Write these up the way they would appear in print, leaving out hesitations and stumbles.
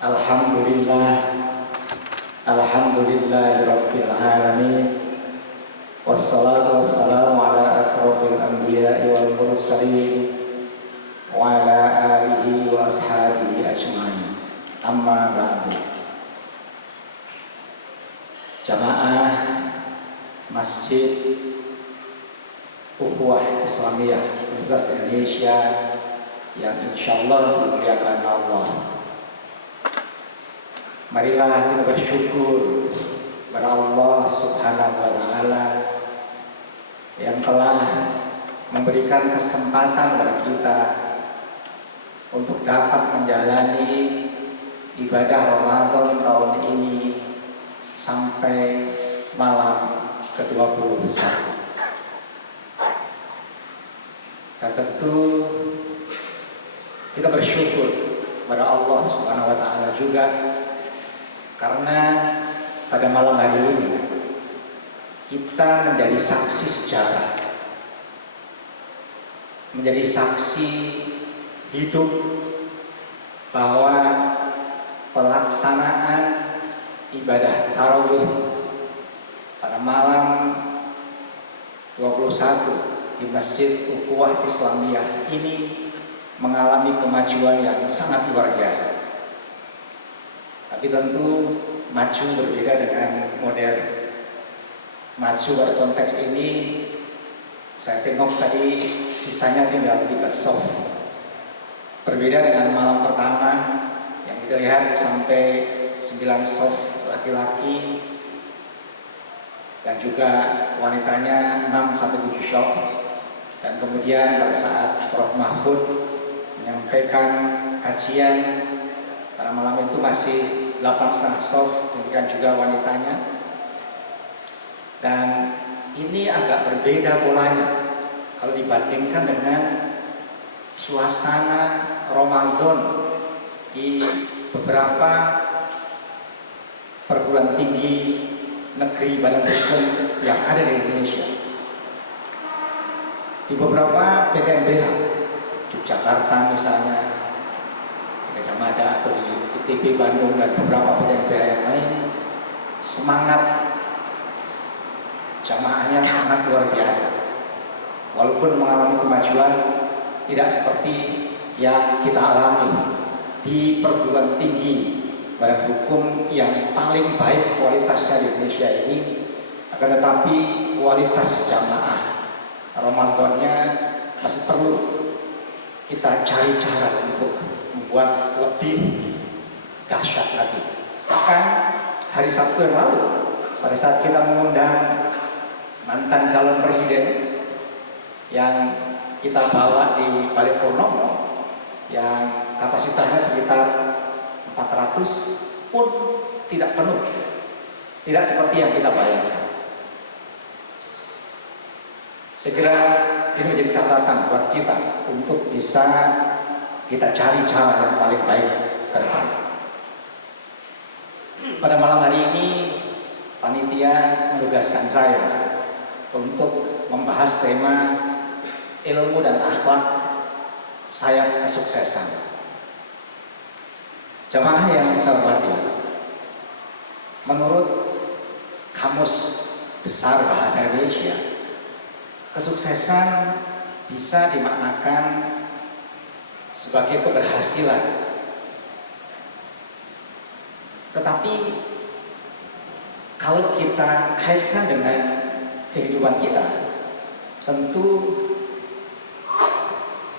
Alhamdulillah, Alhamdulillahirabbil alamin. Wassalatu wassalamu ala asrofil anbiya'i wal mursalin wa ala alihi wa ashabihi ajma'in. Amma ba'du. Jamaah Masjid Ukhuwah Islamiyah Universitas Indonesia yang insyaallah dimuliakan Allah. Marilah kita bersyukur kepada Allah Subhanahu wa Ta'ala yang telah memberikan kesempatan kepada kita untuk dapat menjalani ibadah Ramadan tahun ini sampai malam ke-21. Dan tentu kita bersyukur kepada Allah Subhanahu wa Ta'ala juga karena pada malam hari ini kita menjadi saksi sejarah, menjadi saksi hidup bahwa pelaksanaan ibadah tarawih pada malam 21 di Masjid Ukhuwah Islamiyah ini mengalami kemajuan yang sangat luar biasa. Tapi tentu maju berbeda dengan modern. Maju pada konteks ini, saya tengok tadi sisanya tinggal 3 soft. Berbeda dengan malam pertama yang kita lihat sampai 9 soft laki-laki dan juga wanitanya 6-7 soft. Dan kemudian pada saat Prof. Mahfud menyampaikan kajian pada malam itu masih 8,5 soft, demikian juga wanitanya. Dan ini agak berbeda polanya kalau dibandingkan dengan suasana Ramadan di beberapa perguruan tinggi negeri badan hukum yang ada di Indonesia. Di beberapa PTNBH, Yogyakarta misalnya, di Gajah Mada atau di ITB Bandung dan beberapa PTNBH yang lain, semangat jamaahnya sangat luar biasa. Walaupun mengalami kemajuan tidak seperti yang kita alami di perguruan tinggi badan hukum yang paling baik kualitasnya di Indonesia ini, akan tetapi kualitas jamaah Ramadannya masih perlu kita cari cara untuk membuat lebih dahsyat lagi. Bahkan hari Sabtu yang lalu, pada saat kita mengundang mantan calon presiden yang kita bawa di Balik Purnomo yang kapasitasnya sekitar 400 pun tidak penuh, tidak seperti yang kita bayangkan. Segera ini menjadi catatan buat kita untuk bisa kita cari cara yang paling baik ke depan. Pada malam hari ini panitia menugaskan saya untuk membahas tema ilmu dan akhlak sayap kesuksesan. Jamaah yang saya hormati, menurut Kamus Besar Bahasa Indonesia, kesuksesan bisa dimaknakan sebagai keberhasilan. Tetapi kalau kita kaitkan dengan kehidupan kita, tentu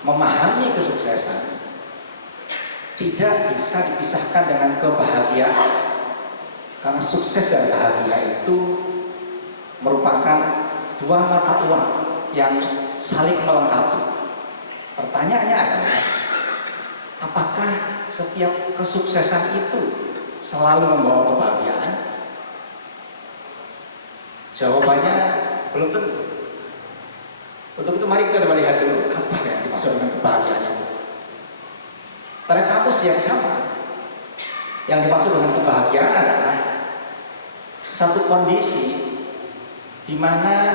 memahami kesuksesan tidak bisa dipisahkan dengan kebahagiaan, karena sukses dan bahagia itu merupakan dua mata uang yang saling melengkapi. Pertanyaannya adalah, apakah setiap kesuksesan itu selalu membawa kebahagiaan? Jawabannya belum tentu. Untuk itu mari kita coba lihat dulu apa yang dimaksud dengan kebahagiaan itu. Pada kamus yang sama, yang dimaksud dengan kebahagiaan adalah satu kondisi di mana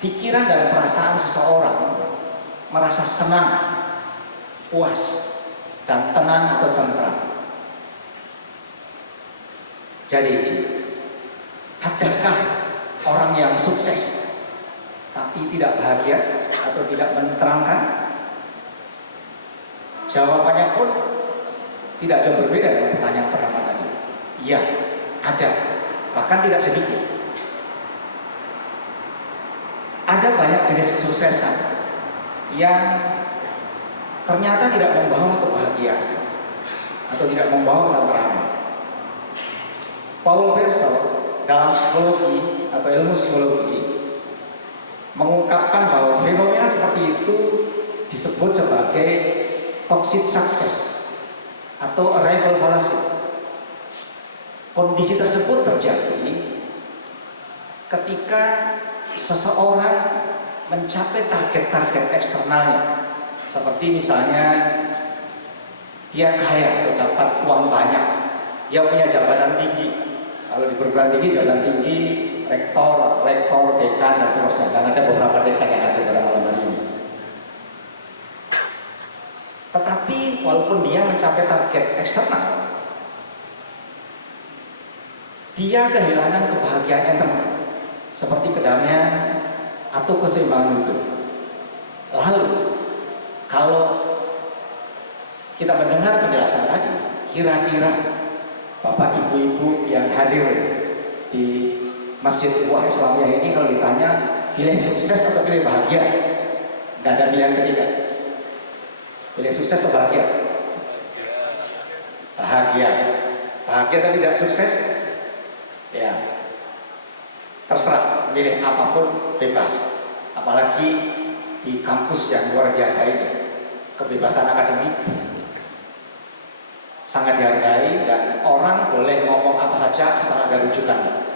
pikiran dan perasaan seseorang merasa senang, puas, dan tenang atau tentram. Jadi, adakah orang yang sukses tapi tidak bahagia atau tidak menenteramkan? Jawabannya pun tidak jauh berbeda dengan pertanyaan pertama tadi. Iya, ada, bahkan tidak sedikit. Ada banyak jenis kesuksesan yang ternyata tidak membawa kebahagiaan atau tidak membawa ketenteraman. Paul Pearsall dalam psikologi atau ilmu psikologi mengungkapkan bahwa fenomena seperti itu disebut sebagai toxic success atau arrival fallacy. Kondisi tersebut terjadi ketika seseorang mencapai target-target eksternalnya, seperti misalnya dia kaya atau dapat uang banyak, dia punya jabatan tinggi. Kalau di perguruan tinggi, jabatan tinggi, rektor, dekan, dan seterusnya. Dan ada beberapa dekan yang ada pada malam hari ini. Tetapi walaupun dia mencapai target eksternal, dia kehilangan kebahagiaan internal, seperti kedamaian atau keseimbangan hidup. Lalu, kalau kita mendengar penjelasan tadi, kira-kira Bapak Ibu-Ibu yang hadir di Masjid Ukhuwah Islamiyah ini kalau ditanya pilih sukses atau pilih bahagia, nggak ada pilihan ketiga. Pilih sukses atau bahagia? Bahagia. Bahagia tapi tidak sukses, ya terserah, pilih apapun bebas. Apalagi di kampus yang luar biasa ini, kebebasan akademik sangat dihargai dan orang boleh ngomong apa saja asal ada rujukan.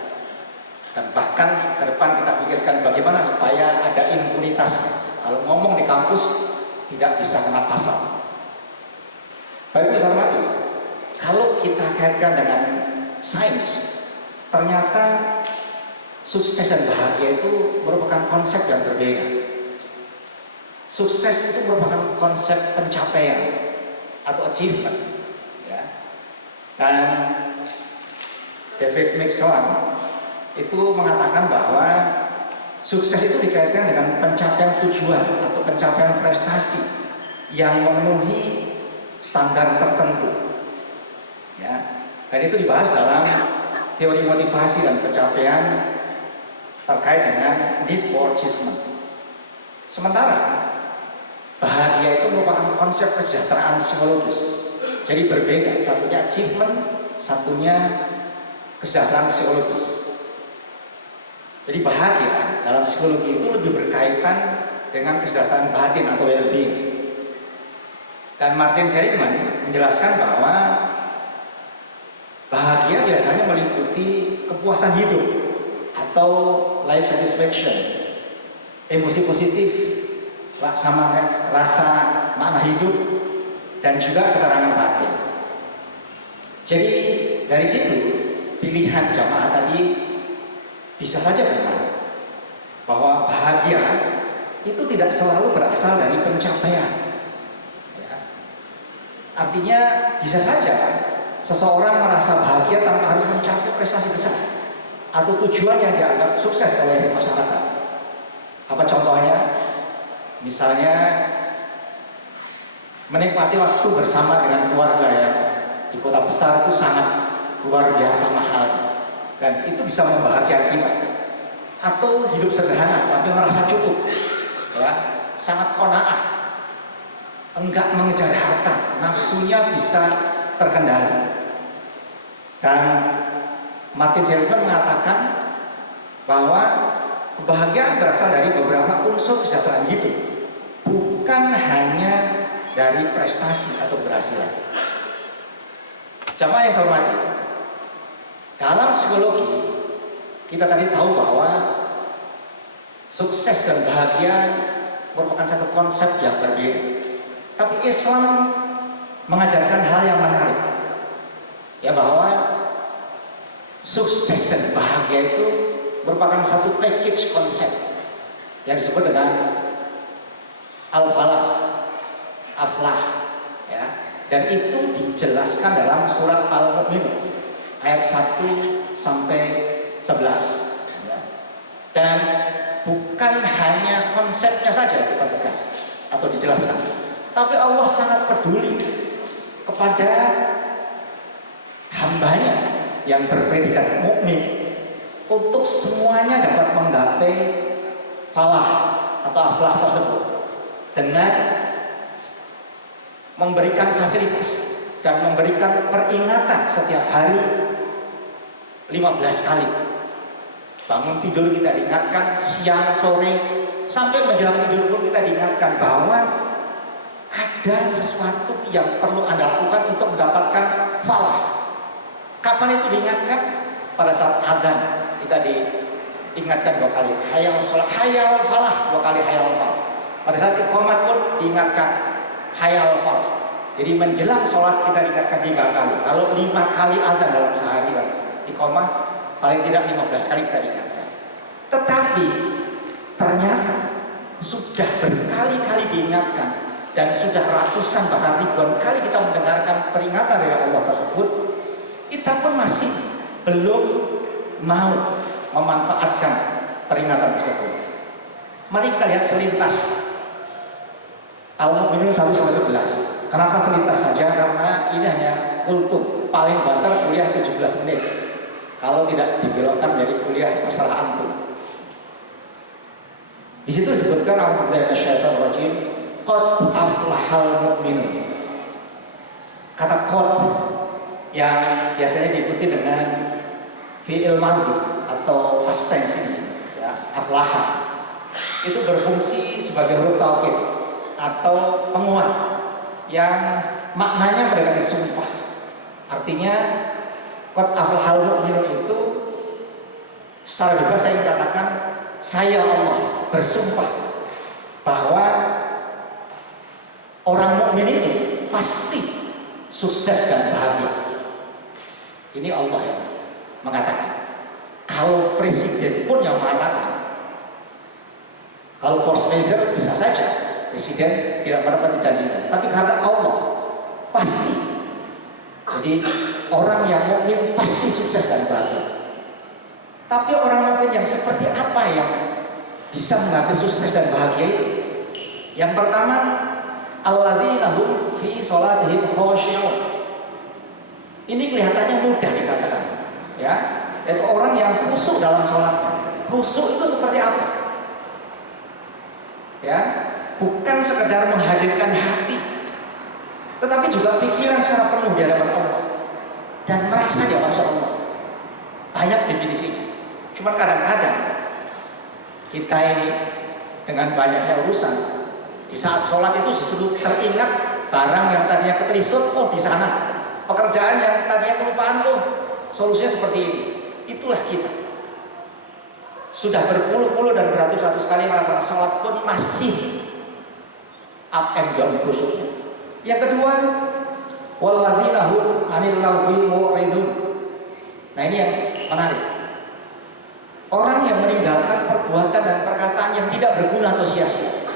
Dan bahkan ke depan kita pikirkan bagaimana supaya ada impunitas. Kalau ngomong di kampus tidak bisa kena pasal. Baik, bisa mati. Kalau kita kaitkan dengan sains, ternyata sukses dan bahagia itu merupakan konsep yang berbeda. Sukses itu merupakan konsep pencapaian atau achievement. Dan David Mixon itu mengatakan bahwa sukses itu dikaitkan dengan pencapaian tujuan atau pencapaian prestasi yang memenuhi standar tertentu. Ya, dan itu dibahas dalam teori motivasi dan pencapaian terkait dengan need for achievement. Sementara bahagia itu merupakan konsep kesejahteraan psikologis. Jadi berbeda, satunya achievement, satunya kesejahteraan psikologis. Jadi bahagia dalam psikologi itu lebih berkaitan dengan kesejahteraan batin atau well-being. Dan Martin Seligman menjelaskan bahwa bahagia biasanya meliputi kepuasan hidup atau life satisfaction, emosi positif, sama rasa makna hidup, dan juga keterangan batin. Jadi dari situ pilihan jamaah tadi bisa saja benar bahwa bahagia itu tidak selalu berasal dari pencapaian. Ya. Artinya bisa saja seseorang merasa bahagia tanpa harus mencapai prestasi besar atau tujuan yang dianggap sukses oleh masyarakat. Apa contohnya? Misalnya menikmati waktu bersama dengan keluarga yang di kota besar itu sangat luar biasa mahal dan itu bisa membahagiakan kita. Atau hidup sederhana tapi merasa cukup, ya, sangat qanaah, enggak mengejar harta, nafsunya bisa terkendali. Dan Martin Seligman mengatakan bahwa kebahagiaan berasal dari beberapa unsur kesejahteraan hidup, bukan hanya dari prestasi atau keberhasilan. Jamaah yang saya hormati, dalam psikologi kita tadi tahu bahwa sukses dan bahagia merupakan satu konsep yang berbeda. Tapi Islam mengajarkan hal yang menarik, ya, bahwa sukses dan bahagia itu merupakan satu package konsep yang disebut dengan al-falah, aflah, ya, dan itu dijelaskan dalam surat Al-Mu'minun ayat 1 sampai 11. Ya. Dan bukan hanya konsepnya saja dipertegas atau dijelaskan, tapi Allah sangat peduli kepada hambanya yang berpredikat mukmin untuk semuanya dapat menggapai falah atau aflah tersebut dengan memberikan fasilitas dan memberikan peringatan setiap hari 15 kali. Bangun tidur kita diingatkan, siang, sore, sampai menjelang tidur pun kita diingatkan bahwa ada sesuatu yang perlu Anda lakukan untuk mendapatkan falah. Kapan itu diingatkan? Pada saat adzan kita diingatkan 2 kali, hayal sholat, hayal falah, 2 kali hayal falah. Pada saat iqamah pun diingatkan hayal falah. Jadi menjelang sholat kita diingatkan 3 kali. Kalau 5 kali adzan dalam sehari kan, iqamah paling tidak 15 kali kita diingatkan. Tetapi ternyata sudah berkali-kali diingatkan dan sudah ratusan bahkan ribuan kali kita mendengarkan peringatan dari Allah tersebut, kita pun masih belum mau memanfaatkan peringatan tersebut. Mari kita lihat selintas Al-Mu'minun 1-11. Kenapa selintas saja? Karena ini hanya kultum, paling banter kuliah 17 menit. Kalau tidak dibelokkan menjadi kuliah terserah antum. Di situ disebutkan a'udzubillahi minasyaitonir rajim, qad aflahal mu'minun. Kata qad yang biasanya diikuti dengan fi'il madhi atau past tense ini, ya, aflaha. Itu berfungsi sebagai huruf taukid atau penguat yang maknanya mendekati sumpah. Artinya qad aflahal mu'minun itu secara bebas saya katakan, saya Allah bersumpah bahwa orang mukmin itu pasti sukses dan bahagia. Ini Allah yang mengatakan. Kalau presiden pun yang mengatakan, kalau force major bisa saja presiden tidak menepati janjinya, tapi karena Allah pasti. Jadi orang yang mukmin pasti sukses dan bahagia. Tapi orang mukmin yang seperti apa yang bisa mengapai sukses dan bahagia itu? Yang pertama, alladzina hum fi sholatihim khoshi'un. Ini kelihatannya mudah dikatakan, ya, yaitu orang yang khusyuk dalam sholatnya. Khusyuk itu seperti apa? Ya, bukan sekedar menghadirkan hati, tetapi juga pikiran secara penuh di hadapan Allah dan merasa dia masuk Allah. Banyak definisinya. Cuma kadang-kadang kita ini dengan banyaknya urusan, di saat sholat itu justru teringat barang yang tadinya keterisut, oh di sana. Pekerjaan yang tadinya kelupaan, oh solusinya seperti ini. Itulah kita. Sudah berpuluh-puluh dan beratus-ratus kali melakukan sholat pun masih up and down khusyuknya. Yang kedua, walladzina hum 'anil lagwi mu'ridun. Nah ini yang menarik. Orang yang meninggalkan perbuatan dan perkataan yang tidak berguna atau sia-sia.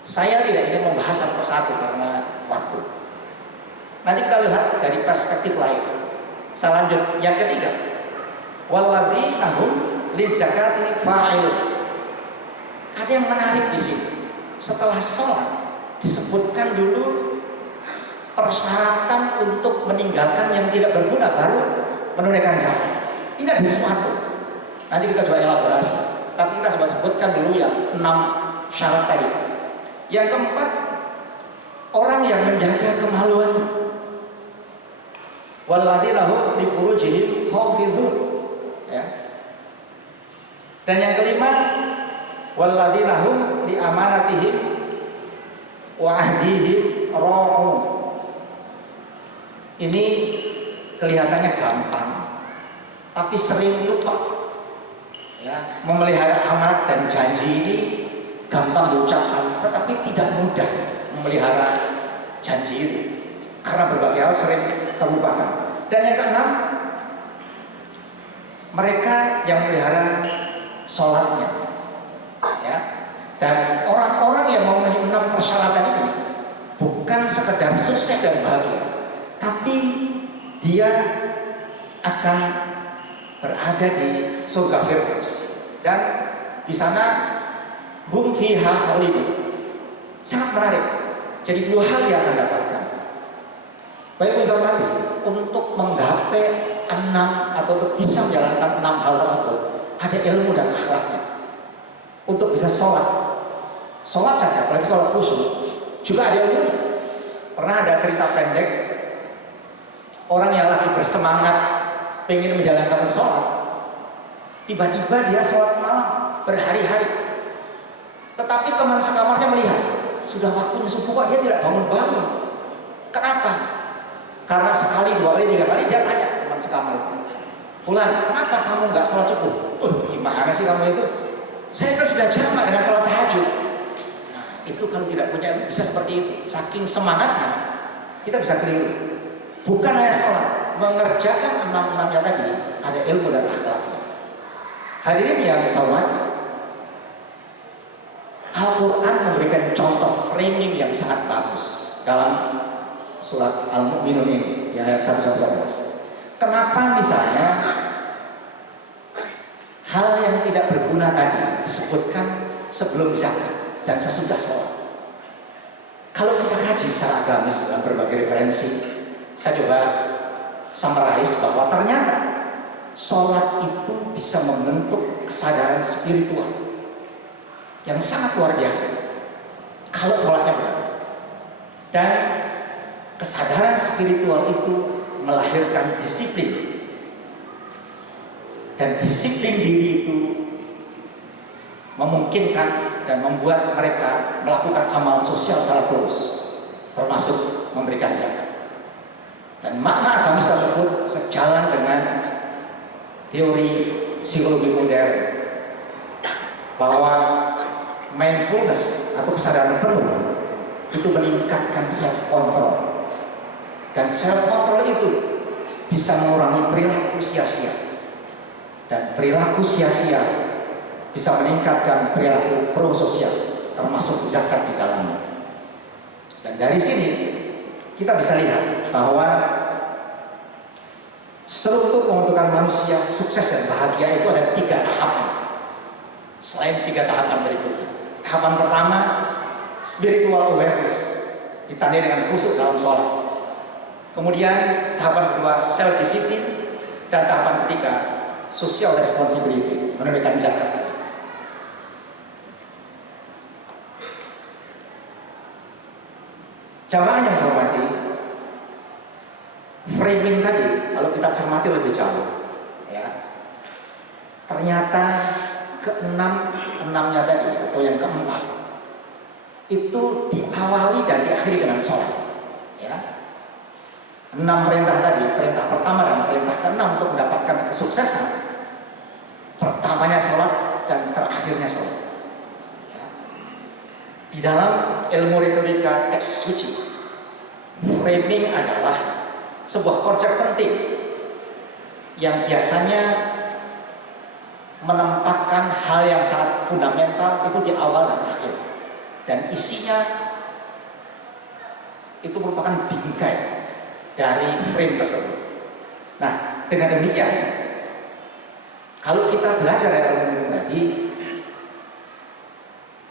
Saya tidak ingin membahas satu persatu karena waktu. Nanti kita lihat dari perspektif lain. Saya lanjut. Yang ketiga, walladzina hum lizakati fa'ilun. Ada yang menarik di sini. Setelah sholat disebutkan dulu persyaratan untuk meninggalkan yang tidak berguna baru menunaikan zakat. Ini ada sesuatu. Nanti kita coba elaborasi. Tapi kita coba sebutkan dulu yang 6 syarat tadi. Yang keempat, orang yang menjaga kemaluan. Walladzina hum li furujihim hafizun. Ya. Dan yang kelima, walladzina hum li amanatihim wa ahdihim ra'un. Ini kelihatannya gampang, tapi sering lupa. Ya, memelihara amanat dan janji ini gampang diucapkan, tetapi tidak mudah memelihara janji itu karena berbagai hal sering terlupakan. Dan yang keenam, mereka yang memelihara sholatnya, ya. Dan orang-orang yang memenuhi 6 persyaratan ini bukan sekedar sukses dan bahagia, tapi dia akan berada di surga Firdaus, dan di sana hum fiha khalidun. Sangat menarik. Jadi dua hal yang akan dapatkan. Baik hormati, untuk menggapai 6 atau untuk bisa menjalankan 6 hal tersebut, ada ilmu dan akhlaknya. Untuk bisa sholat saja, apalagi sholat khusyuk, juga ada ilmu. Pernah ada cerita pendek, orang yang lagi bersemangat pengen menjalankan sholat, tiba-tiba dia sholat malam berhari-hari. Tetapi teman sekamarnya melihat, sudah waktunya subuh kok dia tidak bangun-bangun. Kenapa? Karena sekali, 2 kali, 3 kali dia tanya teman sekamar itu, Fulan, kenapa kamu nggak sholat subuh? Gimana sih kamu itu? Saya kan sudah jamak dengan sholat tahajud. Nah, itu kalau tidak punya bisa seperti itu. Saking semangatnya, kita bisa keliru. Bukan hanya sholat, mengerjakan 6-6-nya tadi, ada ilmu dan akhlaknya. Hadirin yang saya hormati, Al-Quran memberikan contoh framing yang sangat bagus dalam surat Al-Mu'minun ini, ayat 111. Kenapa misalnya hal yang tidak berguna tadi disebutkan sebelum zakat dan sesudah sholat? Kalau kita kaji secara agamis dalam berbagai referensi, saya coba summarize bahwa ternyata sholat itu bisa membentuk kesadaran spiritual yang sangat luar biasa kalau sholatnya benar. Dan kesadaran spiritual itu melahirkan disiplin, dan disiplin diri itu memungkinkan dan membuat mereka melakukan amal sosial secara terus, termasuk memberikan zakat. Dan makna agamis tersebut sejalan dengan teori psikologi modern bahwa mindfulness atau kesadaran penuh itu meningkatkan self control, dan self control itu bisa mengurangi perilaku sia-sia, dan perilaku sia-sia bisa meningkatkan perilaku prososial, termasuk zakat di dalamnya. Dan dari sini kita bisa lihat bahwa struktur pembentukan manusia sukses dan bahagia itu ada 3 tahapan. Selain 3 tahapan berikutnya, tahapan pertama spiritual awareness, ditandai dengan khusyuk dalam sholat. Kemudian tahapan kedua self discipline, dan tahapan ketiga social responsibility, menunaikan zakat. Jamaah yang saya hormati, framing tadi kalau kita cermati lebih jauh, ya, ternyata ke-6-nya tadi atau yang keempat itu diawali dan diakhiri dengan sholat, ya. 6 perintah tadi, perintah pertama dan perintah ke-6 untuk mendapatkan kesuksesan, pertamanya sholat dan terakhirnya sholat, ya. Di dalam ilmu retorika teks suci, framing adalah sebuah konsep penting yang biasanya menempatkan hal yang sangat fundamental itu di awal dan akhir, dan isinya itu merupakan bingkai dari frame tersebut. Nah, dengan demikian, kalau kita belajar ilmu tadi,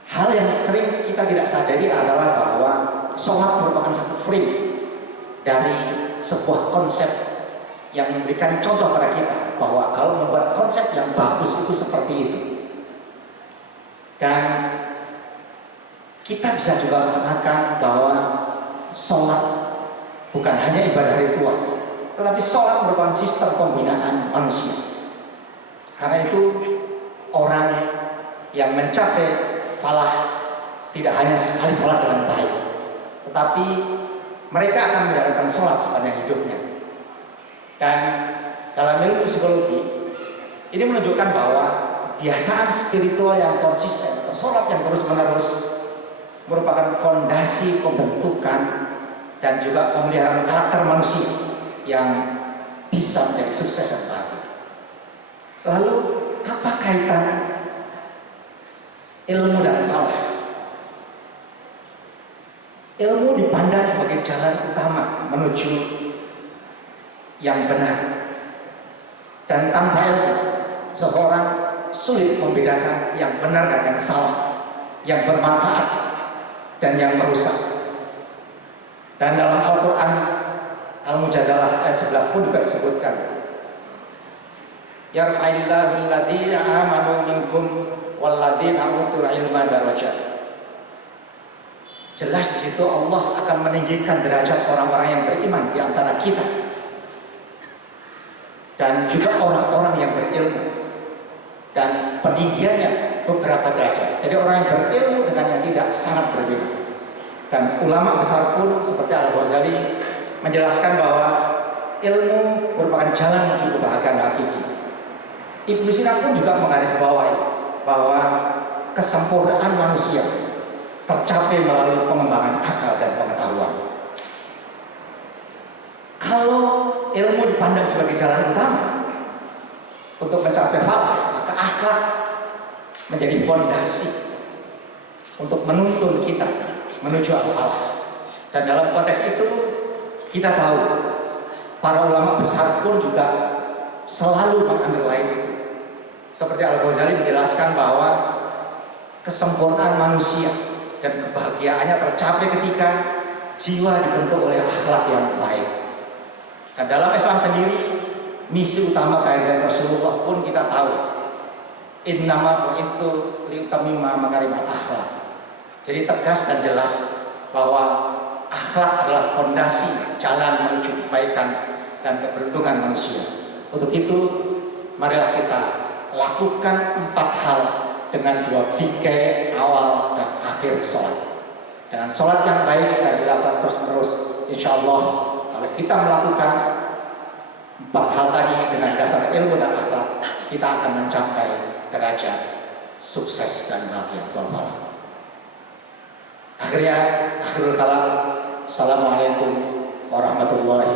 hal yang sering kita tidak sadari adalah bahwa sholat merupakan satu frame dari sebuah konsep yang memberikan contoh pada kita bahwa kalau membuat konsep yang bagus itu seperti itu. Dan kita bisa juga mengatakan bahwa sholat bukan hanya ibadah ritual, tetapi sholat merupakan sistem pembinaan manusia. Karena itu orang yang mencapai falah tidak hanya sekali sholat dengan baik, tetapi mereka akan menjalankan sholat sepanjang hidupnya. Dan dalam ilmu psikologi ini menunjukkan bahwa kebiasaan spiritual yang konsisten atau sholat yang terus-menerus merupakan fondasi pembentukan dan juga pemeliharaan karakter manusia yang bisa menjadi sukses dan bahagia. Lalu apa kaitan ilmu dan falah? Ilmu dipandang sebagai jalan utama menuju yang benar. Dan tanpa ilmu, seseorang sulit membedakan yang benar dan yang salah, yang bermanfaat dan yang merusak. Dan dalam Al-Quran Al-Mujadalah ayat 11 pun juga disebutkan, yarfa'illahu alladhina amanu minkum walladzina utul ilma darajat. Jelas di situ Allah akan meninggikan derajat orang-orang yang beriman di antara kita dan juga orang-orang yang berilmu, dan peninggiannya beberapa derajat. Jadi orang yang berilmu dengan yang tidak sangat berbeda. Dan ulama besar pun seperti Al-Ghazali menjelaskan bahwa ilmu merupakan jalan menuju kebahagiaan hakiki. Ibnu Sina pun juga menggarisbawahi bahwa kesempurnaan manusia tercapai melalui pengembangan akal dan pengetahuan. Kalau ilmu dipandang sebagai jalan utama untuk mencapai falah, maka akhlak menjadi fondasi untuk menuntun kita menuju al-falah. Dan dalam konteks itu kita tahu para ulama besar pun juga selalu mengunderline itu. Seperti Al-Ghazali menjelaskan bahwa kesempurnaan manusia dan kebahagiaannya tercapai ketika jiwa dibentuk oleh akhlak yang baik. Dan dalam Islam sendiri, misi utama kehadiran Rasulullah pun kita tahu, innama bu'itsu liutammima makarimal akhlak. Jadi tegas dan jelas bahwa akhlak adalah fondasi jalan menuju kebaikan dan keberuntungan manusia. Untuk itu, marilah kita lakukan 4 hal dengan 2 bingkai awal dan akhir sholat. Dengan sholat yang baik dan dilakukan terus-menerus, insya Allah kalau kita melakukan 4 hal tadi dengan dasar ilmu dan akhlak, kita akan mencapai derajat sukses dan bahagia. Akhirnya, akhirul kalam. Assalamualaikum warahmatullahi